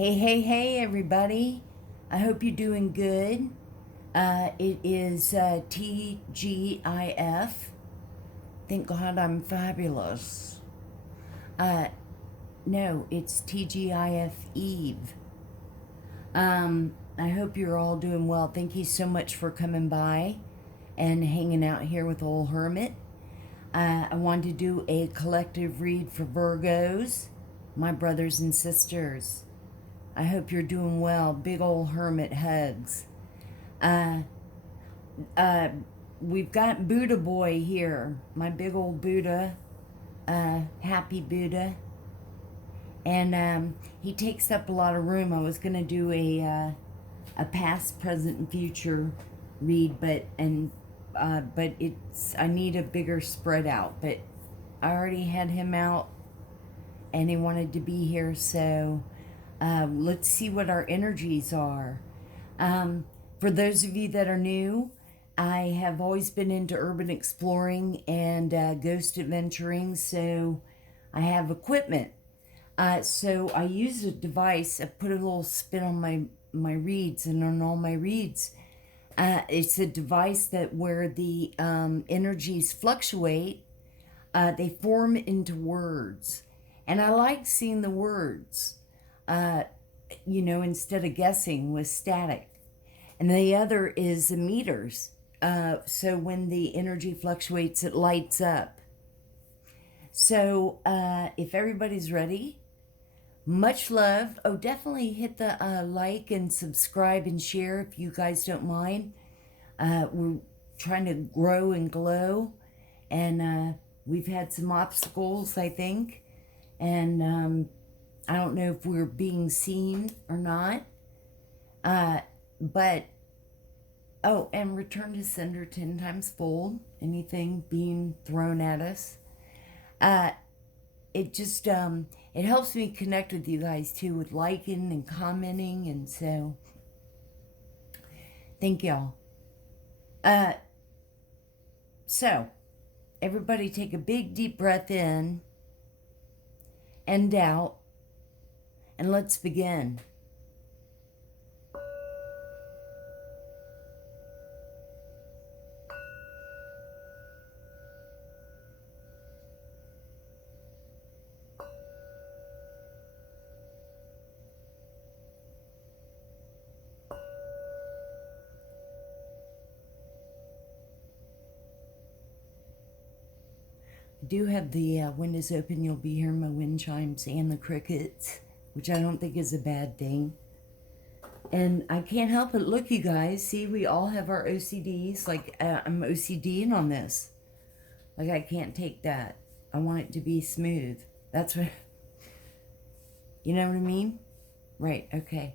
Hey, everybody. I hope you're doing good. It is TGIF. Thank God I'm fabulous. No, it's TGIF Eve. I hope you're all doing well. Thank you so much for coming by and hanging out here with Old Hermit. I wanted to do a collective read for Virgos, my brothers and sisters. I hope you're doing well. Big old hermit hugs. Uh, uh, we've got Buddha Boy here, my big old Buddha, happy Buddha, and he takes up a lot of room. I was gonna do a past, present, and future read, but I need a bigger spread out. But I already had him out, and he wanted to be here, so. Let's see what our energies are. For those of you that are new, I have always been into urban exploring and ghost adventuring, so I have equipment. So I use a device. I put a little spin on my reads, and on all my reads, it's a device that where the energies fluctuate, they form into words, and I like seeing the words. Instead of guessing with static. And the other is the meters. So when the energy fluctuates, it lights up. So if everybody's ready, much love. Oh, definitely hit the like and subscribe and share if you guys don't mind. We're trying to grow and glow, and we've had some obstacles, I think, and I don't know if we're being seen or not. But, and return to sender 10 times fold. Anything being thrown at us. It just, it helps me connect with you guys too, with liking and commenting. And so, thank y'all. So, everybody take a big deep breath in and out. And let's begin. I do have the windows open. You'll be hearing my wind chimes and the crickets, which I don't think is a bad thing. And I can't help it. Look, you guys, see, we all have our OCDs. Like, I'm OCDing on this. Like, I can't take that. I want it to be smooth. That's what, you know what I mean? Right, okay.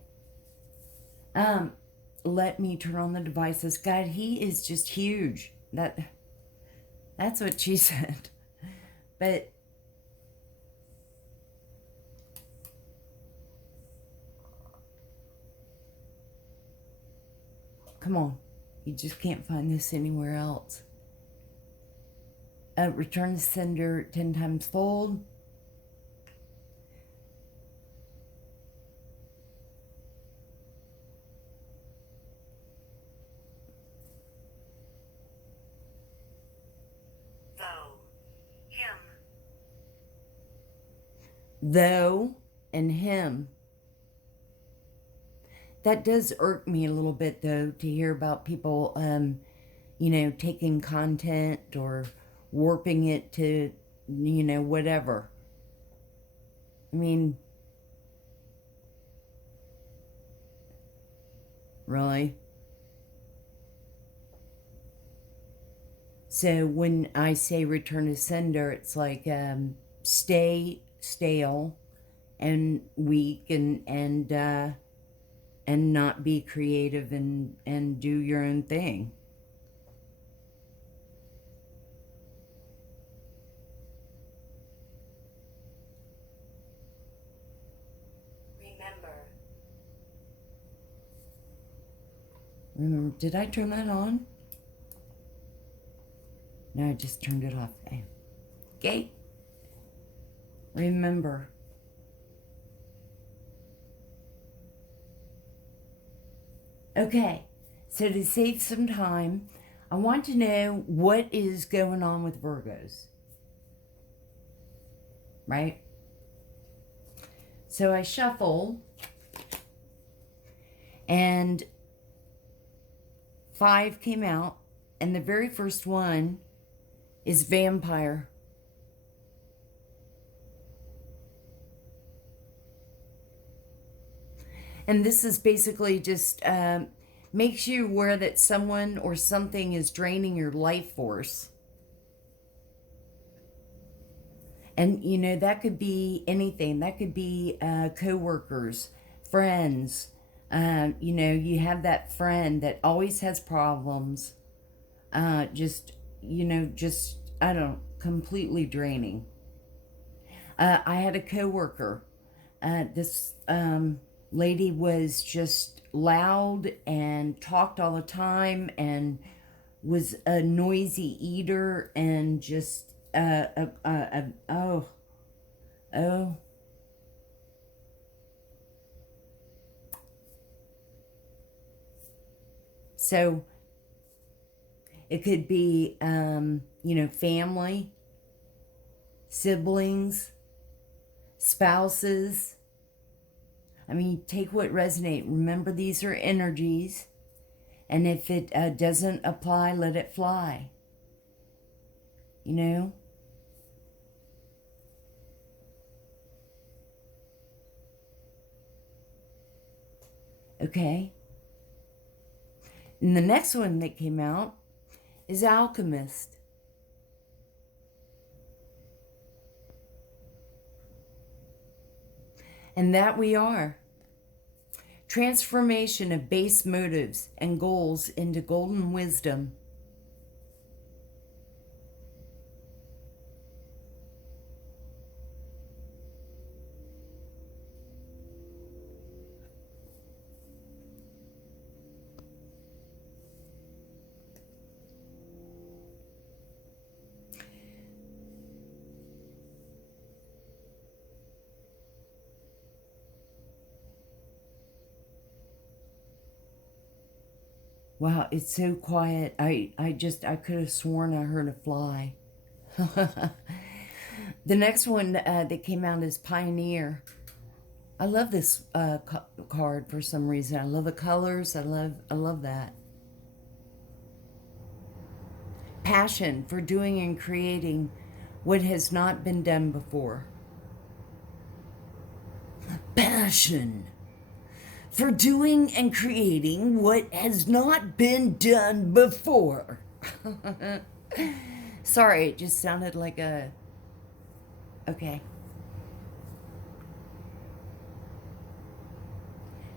Let me turn on the devices. God, he is just huge. That's what she said. But come on, you just can't find this anywhere else. Return to sender 10 times fold. Though and him. That does irk me a little bit, though, to hear about people, taking content or warping it to, whatever. I mean, really? So when I say return to sender, it's like stay stale and weak and not be creative and do your own thing. Remember, did I turn that on? No, I just turned it off. Okay. Remember, Okay, so to save some time, I want to know what is going on with Virgos, right? So I shuffle, and 5 came out, and the very first one is vampire. And this is basically just makes you aware that someone or something is draining your life force. And, you know, that could be anything. That could be co-workers, friends. You know, you have that friend that always has problems. Just, you know, just, I don't know, completely draining. I had a co-worker. This lady was just loud and talked all the time and was a noisy eater and just oh. So it could be you know, family, siblings, spouses. I mean, take what resonates. Remember, these are energies, and if it doesn't apply, let it fly. You know? Okay. And the next one that came out is Alchemist. And that we are. Transformation of base motives and goals into golden wisdom. Wow, it's so quiet. I could have sworn I heard a fly. The next one that came out is Pioneer. I love this card for some reason. I love the colors. I love that. Passion for doing and creating what has not been done before. Passion for doing and creating what has not been done before. Sorry, it just sounded like a... Okay.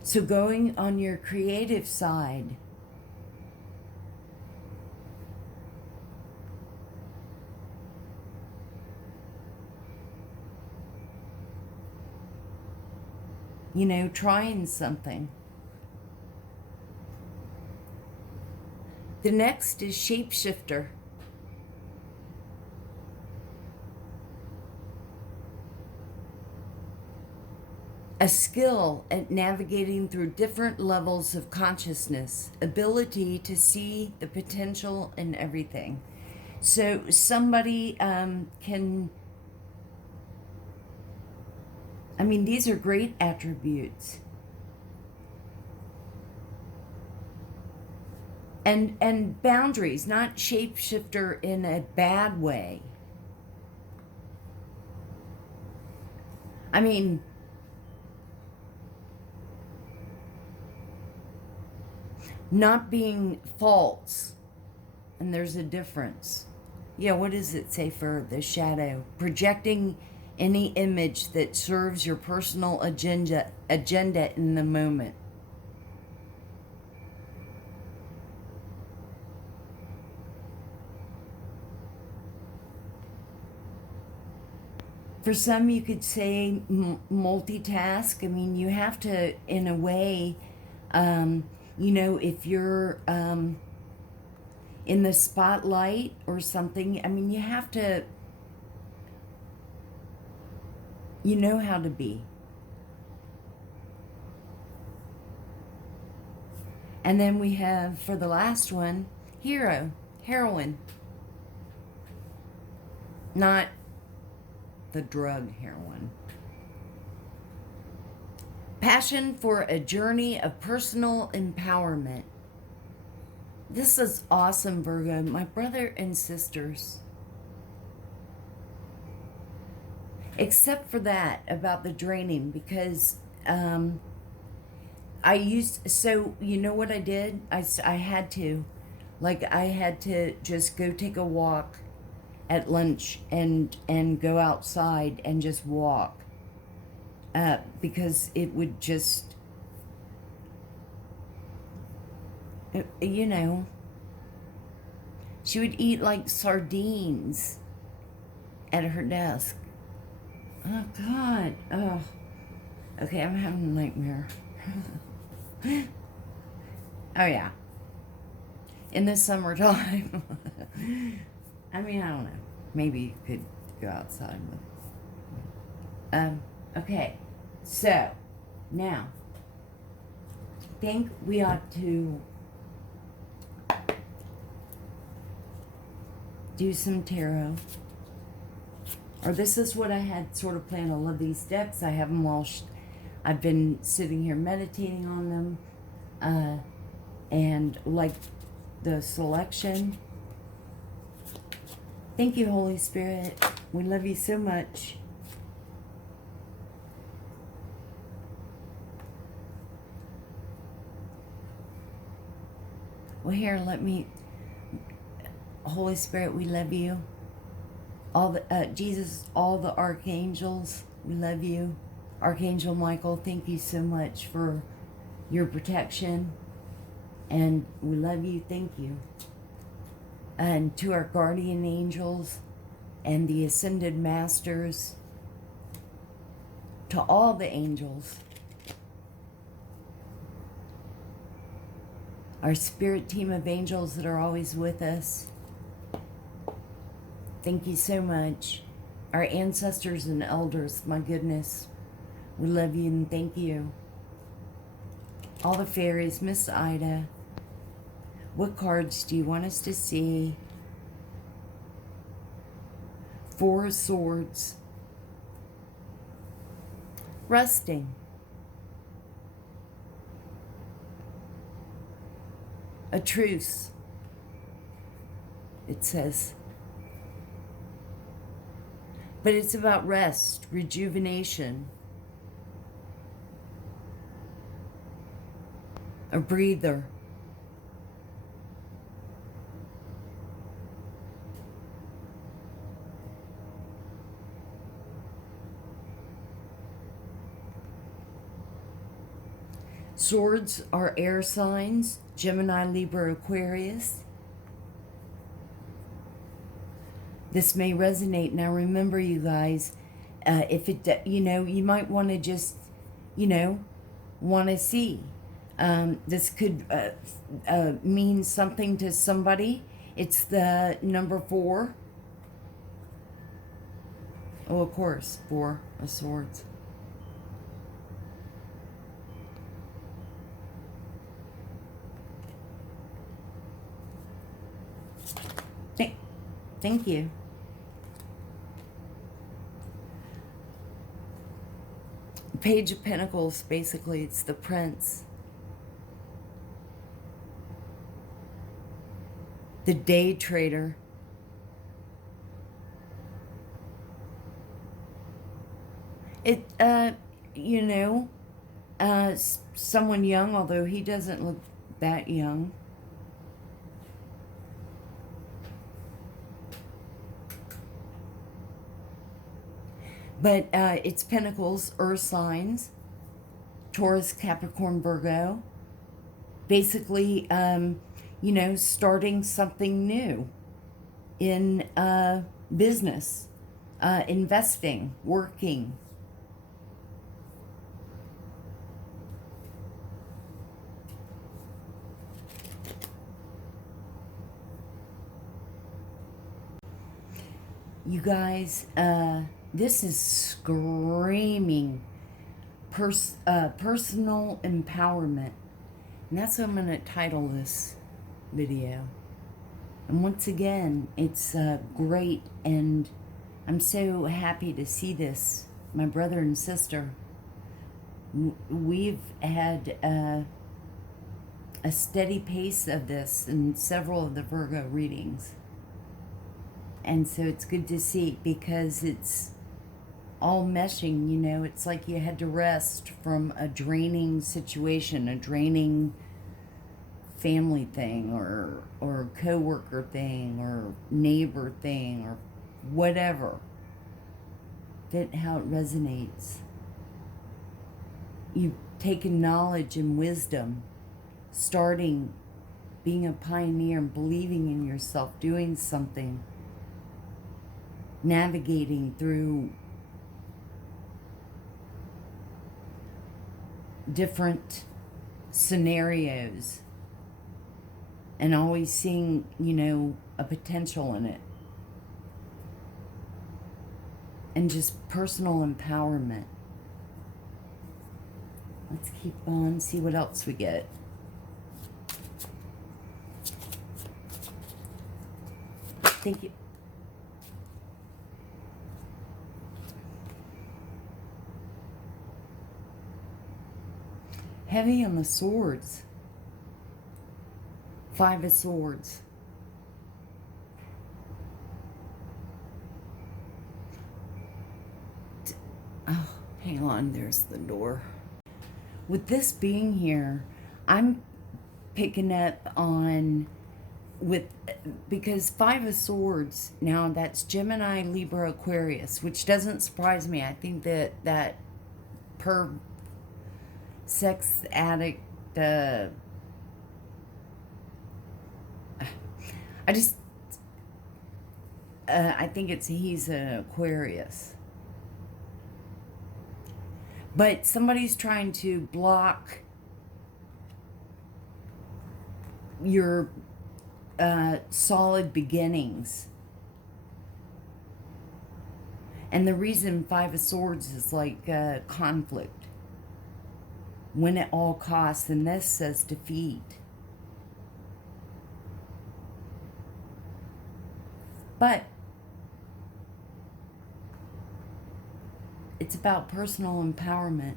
So going on your creative side, you know, trying something. The next is Shapeshifter. A skill at navigating through different levels of consciousness, ability to see the potential in everything. So somebody can, I mean, these are great attributes. And boundaries, not shapeshifter in a bad way. I mean, not being false, and there's a difference. Yeah, what does it say for the shadow? Projecting any image that serves your personal agenda in the moment. For some, you could say multitask. I mean, you have to, in a way, you know, if you're in the spotlight or something, I mean, you have to, you know how to be. And then we have, for the last one, hero, heroine. Not the drug heroin. Passion for a journey of personal empowerment. This is awesome, Virgo. My brother and sisters. Except for that about the draining, because so you know what I did? I had to. Like, I had to just go take a walk at lunch and go outside and just walk. Because it would just, you know, she would eat like sardines at her desk. Oh, God. Oh. Okay, I'm having a nightmare. Oh, yeah. In the summertime. I mean, I don't know. Maybe you could go outside with. Okay. So, now, I think we ought to do some tarot. Or this is what I had sort of planned. I love these decks. I have them all. I've been sitting here meditating on them. And like the selection. Thank you, Holy Spirit. We love you so much. Well, here, let me... Holy Spirit, we love you. All the Jesus, all the archangels, we love you. Archangel Michael, thank you so much for your protection. And we love you, thank you. And to our guardian angels and the ascended masters, to all the angels, our spirit team of angels that are always with us, thank you so much. Our ancestors and elders, my goodness, we love you and thank you. All the fairies, Miss Ida, what cards do you want us to see? 4 of Swords. Resting. A truce, it says. But it's about rest, rejuvenation. A breather. Swords are air signs, Gemini, Libra, Aquarius. This may resonate. Now remember, you guys, if it, you might want to just, want to see. This could mean something to somebody. It's the number 4. Oh, of course, 4 of Swords. Thank you. Page of Pentacles, basically, it's the Prince. The Day Trader. It, someone young, although he doesn't look that young. But it's Pentacles, Earth signs, Taurus, Capricorn, Virgo. Basically, starting something new in business, investing, working. You guys, this is screaming personal empowerment. And that's what I'm going to title this video. And once again, it's great, and I'm so happy to see this. My brother and sister, we've had a steady pace of this in several of the Virgo readings. And so it's good to see, because it's all meshing, you know. It's like you had to rest from a draining situation, a draining family thing, or coworker thing, or neighbor thing, or whatever. That how it resonates. You've taken knowledge and wisdom, starting being a pioneer and believing in yourself, doing something, navigating through different scenarios, and always seeing, you know, a potential in it. And just personal empowerment. Let's keep on, see what else we get. Thank you. Heavy on the swords. 5 of Swords. Oh, hang on, there's the door. With this being here, I'm picking up on because 5 of Swords, now that's Gemini, Libra, Aquarius, which doesn't surprise me. I think that sex addict, I think he's an Aquarius. But somebody's trying to block your solid beginnings. And the reason 5 of Swords is like conflict. Win at all costs, and this says defeat. But it's about personal empowerment.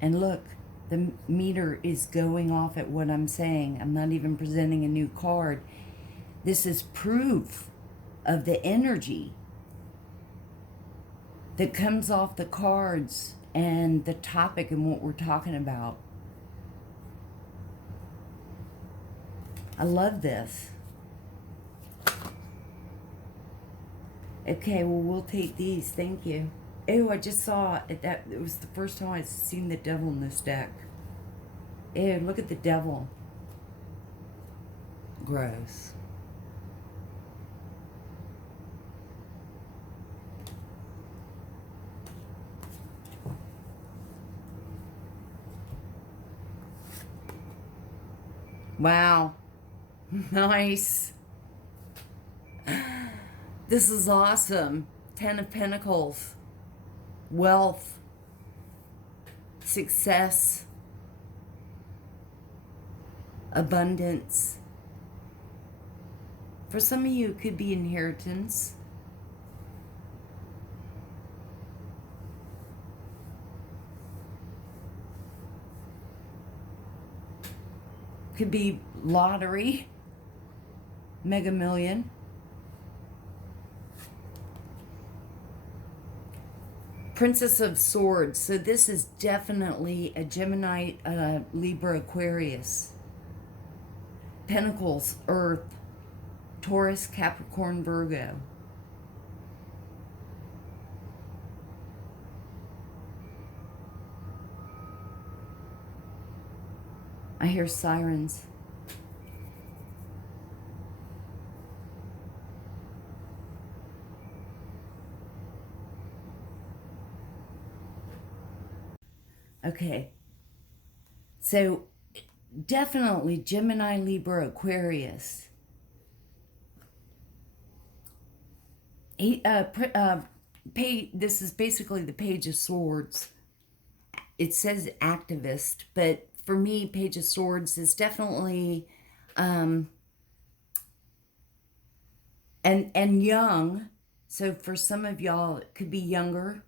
And look, the meter is going off at what I'm saying. I'm not even presenting a new card. This is proof of the energy that comes off the cards and the topic and what we're talking about. I love this. Okay, well, we'll take these. Thank you. Ew, I just saw it. It was the first time I've seen the devil in this deck. Ew, look at the devil. Gross. Wow. Nice. This is awesome. 10 of Pentacles. Wealth. Success. Abundance. For some of you, it could be inheritance. Could be lottery. Mega Million. Princess of Swords. So this is definitely a Gemini, Libra, Aquarius. Pentacles, Earth, Taurus, Capricorn, Virgo. I hear sirens. Okay. So definitely Gemini, Libra, Aquarius. This is basically the Page of Swords. It says activist, but for me, Page of Swords is definitely, and young. So for some of y'all, it could be younger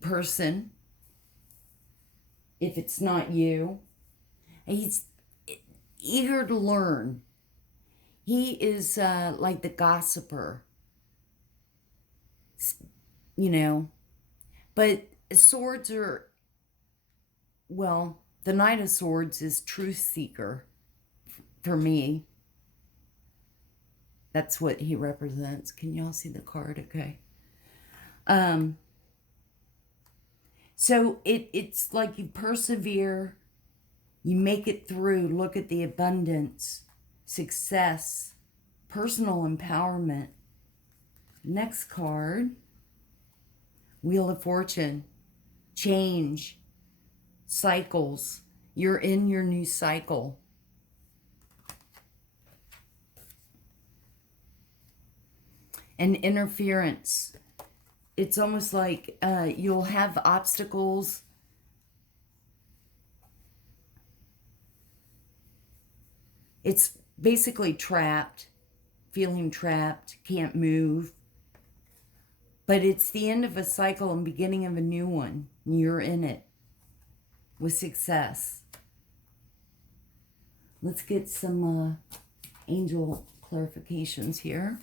person. If it's not you, he's eager to learn. He is like the gossiper, you know. But swords are, well, the Knight of Swords is truth seeker for me. That's what he represents. Can y'all see the card? Okay. So it's like you persevere, you make it through. Look at the abundance, success, personal empowerment. Next card, Wheel of Fortune, change, cycles. You're in your new cycle. And interference. It's almost like you'll have obstacles. It's basically trapped, feeling trapped, can't move. But it's the end of a cycle and beginning of a new one. You're in it with success. Let's get some angel clarifications here.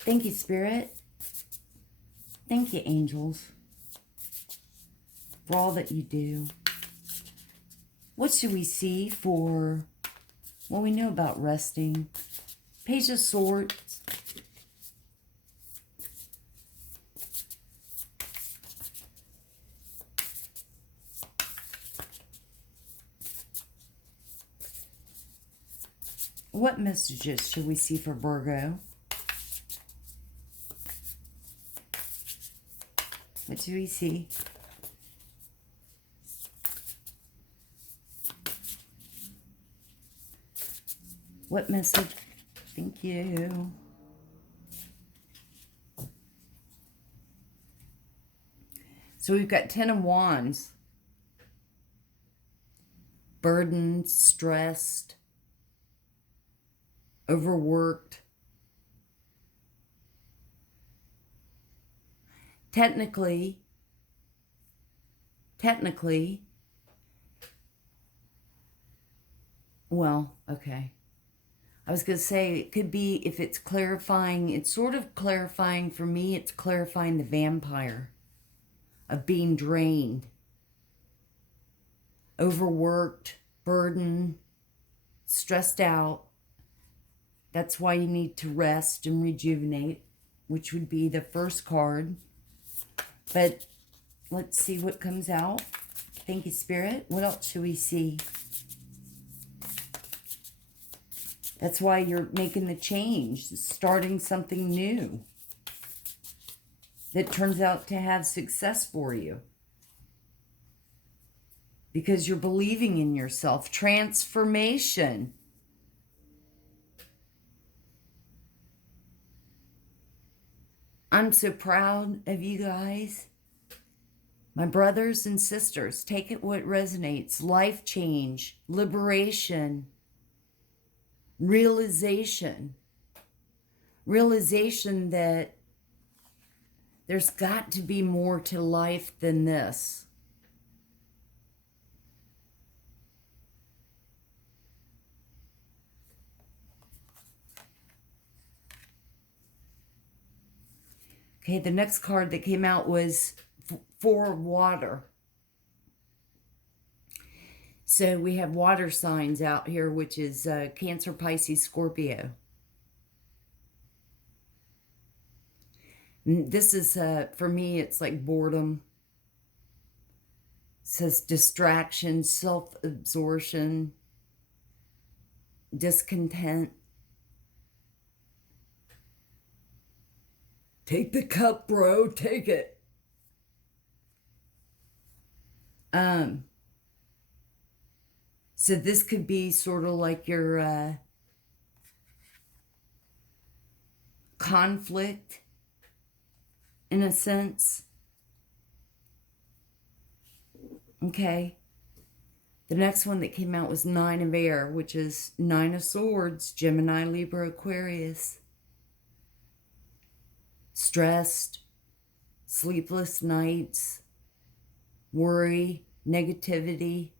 Thank you, Spirit. Thank you, angels, for all that you do. What should we see for what we know about resting? Page of Swords. What messages should we see for Virgo? What do we see? What message? Thank you. So we've got 10 of Wands. Burdened, stressed, overworked. Technically, well, okay. I was going to say, it could be, if it's clarifying, it's sort of clarifying for me, it's clarifying the vampire of being drained, overworked, burdened, stressed out. That's why you need to rest and rejuvenate, which would be the first card. But let's see what comes out. Thank you, Spirit. What else should we see? That's why you're making the change, starting something new that turns out to have success for you. Because you're believing in yourself. Transformation. I'm so proud of you guys. My brothers and sisters, take it what resonates. Life change, liberation, realization. Realization that there's got to be more to life than this. Okay, the next card that came out was for water. So we have water signs out here, which is Cancer, Pisces, Scorpio. This is, for me, it's like boredom. It says distraction, self-absorption, discontent. Take the cup, bro. Take it. So this could be sort of like your conflict in innocence. Okay. The next one that came out was 9 of Air, which is 9 of Swords, Gemini, Libra, Aquarius. Stressed, sleepless nights, worry, negativity.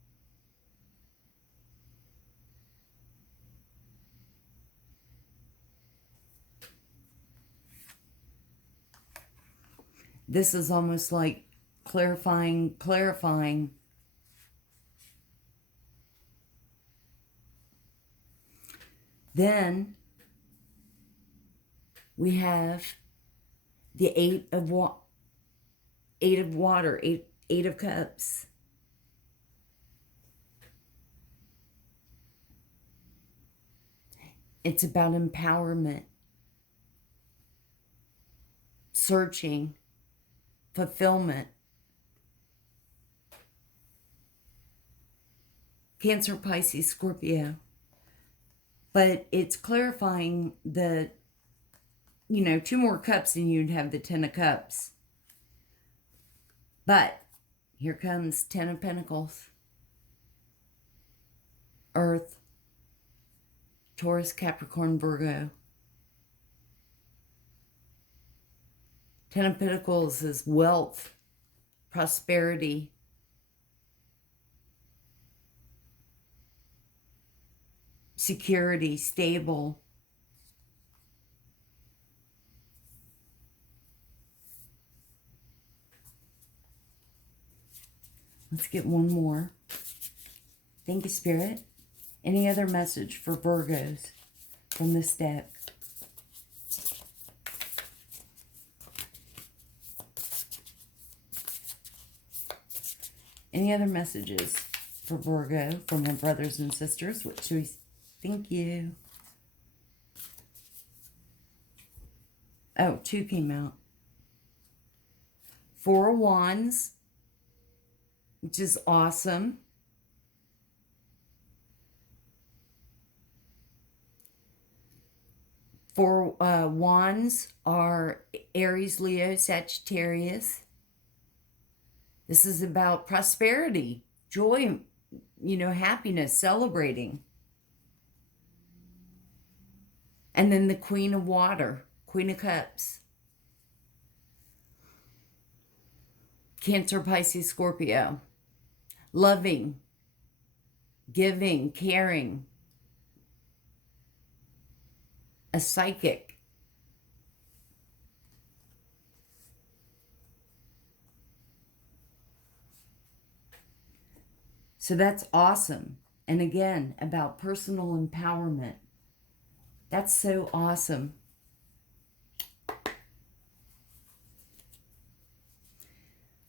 This is almost like clarifying. Then we have the Eight of Water, Eight of Cups. It's about empowerment, searching, fulfillment. Cancer, Pisces, Scorpio. But it's clarifying the, 2 more cups and you'd have the 10 of Cups. But here comes 10 of Pentacles. Earth, Taurus, Capricorn, Virgo. 10 of Pentacles is wealth, prosperity, security, stable. Let's get one more. Thank you, Spirit. Any other message for Virgos from this deck? Any other messages for Virgo from my brothers and sisters? What should we... Thank you. Oh, 2 came out. 4 of Wands, which is awesome. Four Wands are Aries, Leo, Sagittarius. This is about prosperity, joy, happiness, celebrating. And then the Queen of Water, Queen of Cups. Cancer, Pisces, Scorpio. Loving, giving, caring. A psychic. So that's awesome. And again, about personal empowerment. That's so awesome.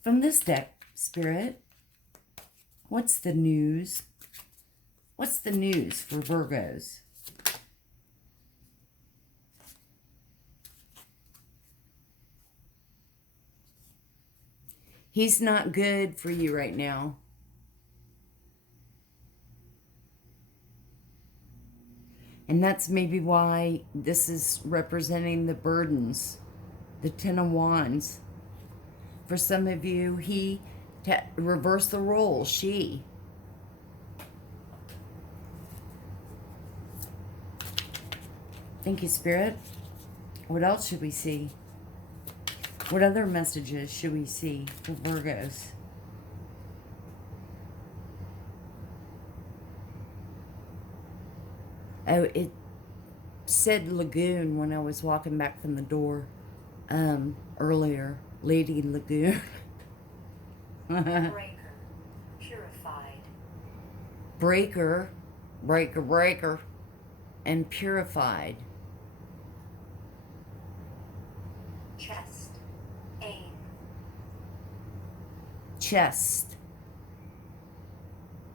From this deck, Spirit, what's the news? What's the news for Virgos? He's not good for you right now. And that's maybe why this is representing the burdens, the 10 of Wands. For some of you, he reversed the role, she. Thank you, Spirit. What else should we see? What other messages should we see for Virgos? Oh, it said lagoon when I was walking back from the door earlier. Lady Lagoon. Breaker, purified. Breaker, and purified. Chest, aim. Chest,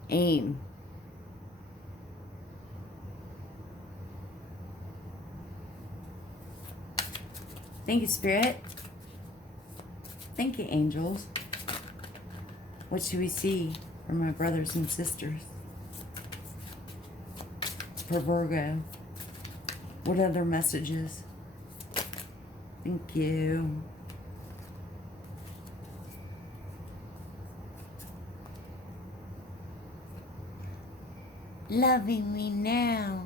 aim. Thank you, Spirit. Thank you, angels. What should we see for my brothers and sisters? For Virgo. What other messages? Thank you. loving me now.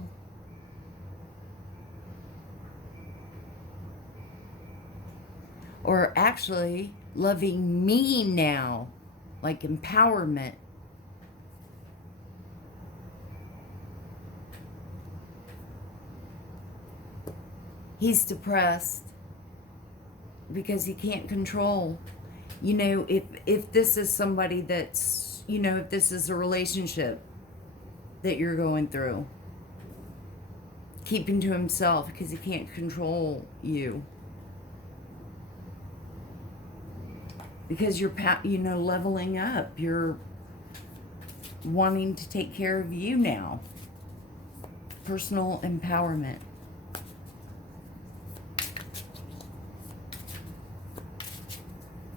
Or actually, loving me now, like empowerment. He's depressed because he can't control. You know, if this is somebody that's, you know, if this is a relationship that you're going through, keeping to himself because he can't control you. Because you're, you know, leveling up. You're wanting to take care of you now. Personal empowerment.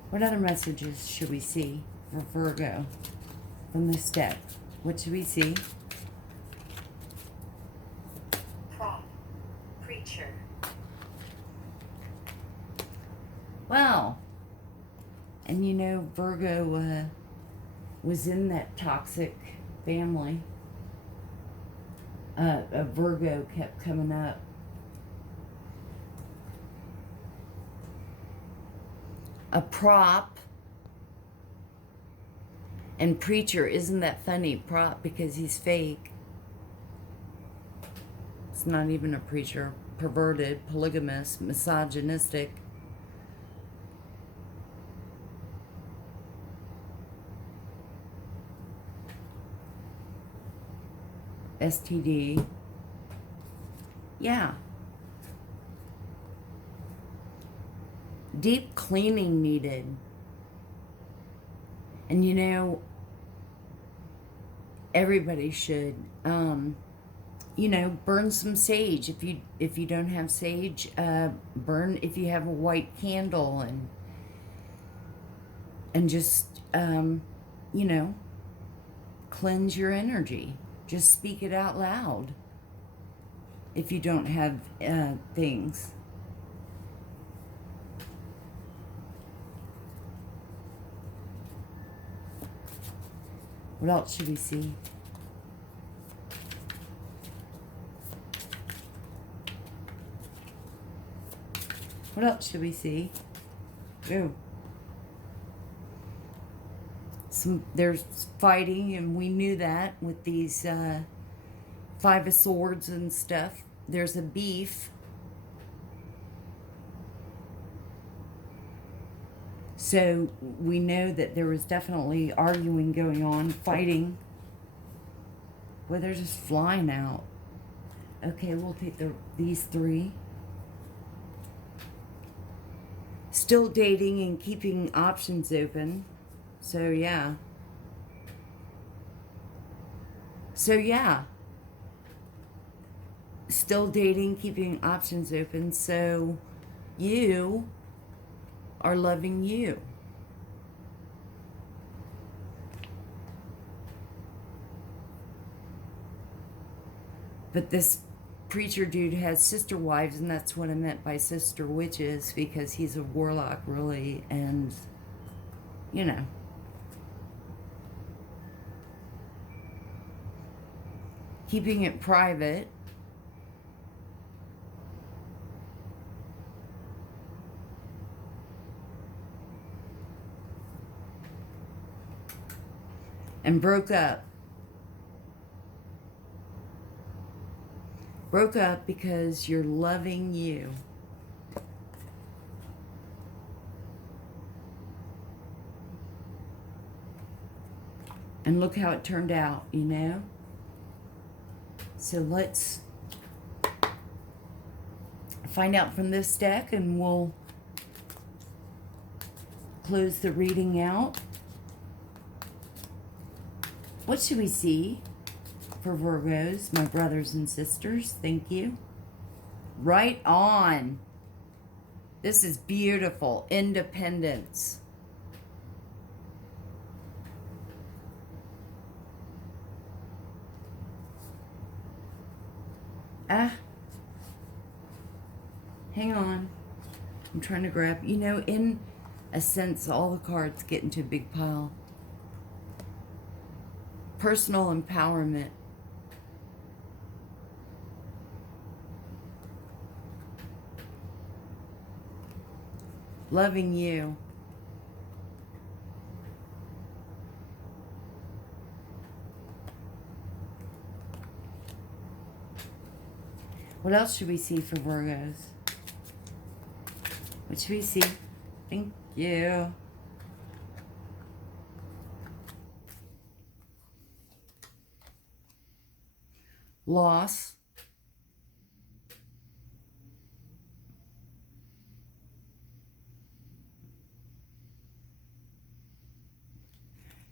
What other messages should we see for Virgo from this deck? What should we see? Prop. Preacher. Well, and you know, Virgo was in that toxic family. A Virgo kept coming up. A prop and preacher. Isn't that funny? Prop because he's fake. It's not even a preacher. Perverted, polygamous, misogynistic. STD. Yeah. Deep cleaning needed. And you know, everybody should, you know, burn some sage. If you don't have sage, burn, if you have a white candle, and just, you know, cleanse your energy. Just speak it out loud if you don't have things. What else should we see? What else should we see? Ooh. There's fighting, and we knew that with these Five of Swords and stuff. There's a beef. So we know that there was definitely arguing going on, fighting. Well, they're just flying out. Okay, we'll take these three. Still dating and keeping options open. So yeah. Still dating, keeping options open. So you are loving you. But this preacher dude has sister wives, and that's what I meant by sister witches, because he's a warlock, really, and, you know. Keeping it private. And broke up. Broke up because you're loving you. And look how it turned out, you know? So let's find out from this deck, and we'll close the reading out. What should we see for Virgos, my brothers and sisters? Thank you. Right on. This is beautiful. Independence. Hang on. I'm trying to grab, you know, in a sense, all the cards get into a big pile. Personal empowerment. Loving you. What else should we see for Virgos? What should we see? Thank you. Loss.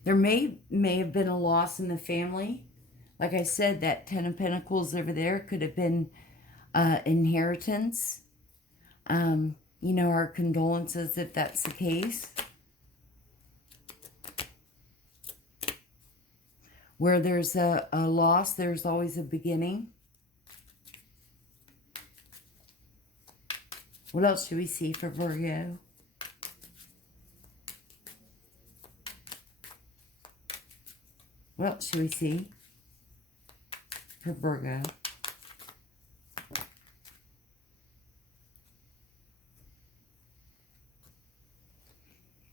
There may have been a loss in the family. Like I said, that Ten of Pentacles over there could have been inheritance. You know, our condolences if that's the case. Where there's a loss, there's always a beginning. What else do we see for Virgo? What else should we see for Virgo?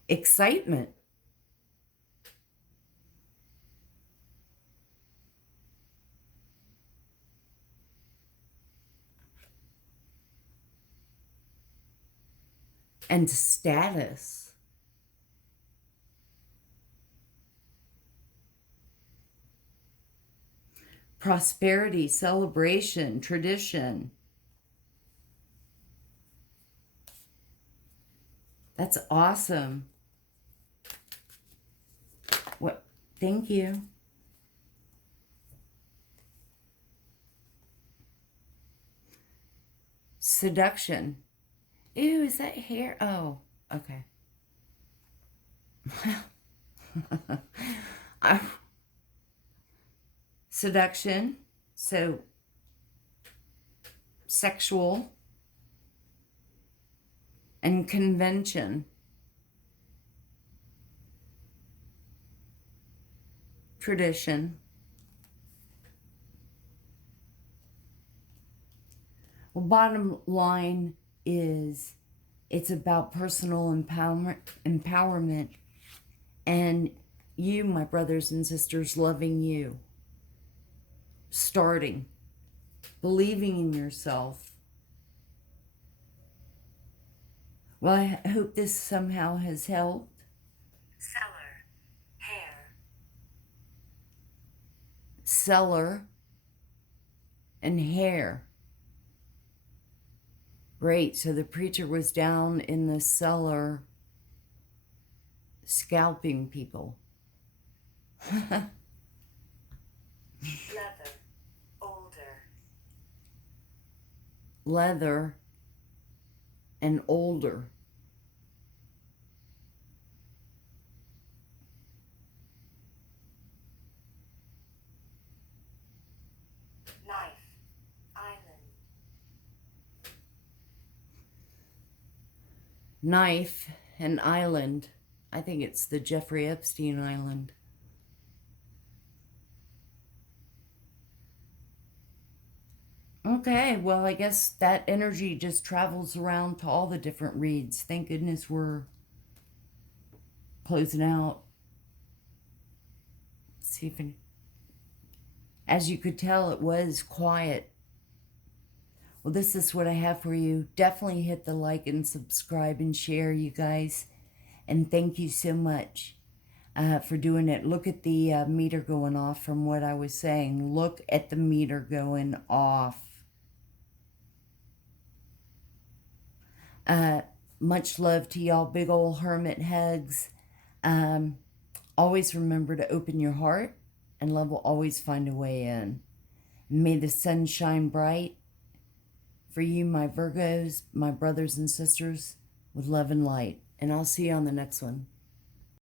Excitement. And status. Prosperity, celebration, tradition. That's awesome. What? Thank you. Seduction. Ew, is that hair? Oh, okay. Seduction. So, sexual. And convention. Tradition. Well, bottom line is it's about personal empowerment and you, my brothers and sisters, loving you. Starting. Believing in yourself. Well, I hope this somehow has helped. Seller. Hair. Cellar and hair. Great. So the preacher was down in the cellar scalping people. Leather. Older. Leather and older. Knife. Island. Knife and island. I think it's the Jeffrey Epstein Island. Okay, well, I guess that energy just travels around to all the different reads. Thank goodness we're closing out. Let's see if any... As you could tell, it was quiet. Well, this is what I have for you. Definitely hit the like and subscribe and share, you guys. And thank you so much for doing it. Look at the meter going off from what I was saying. Look at the meter going off. Much love to y'all. Big old hermit hugs. Always remember to open your heart, and love will always find a way in. May the sun shine bright for you, my Virgos, my brothers and sisters, with love and light. And I'll see you on the next one.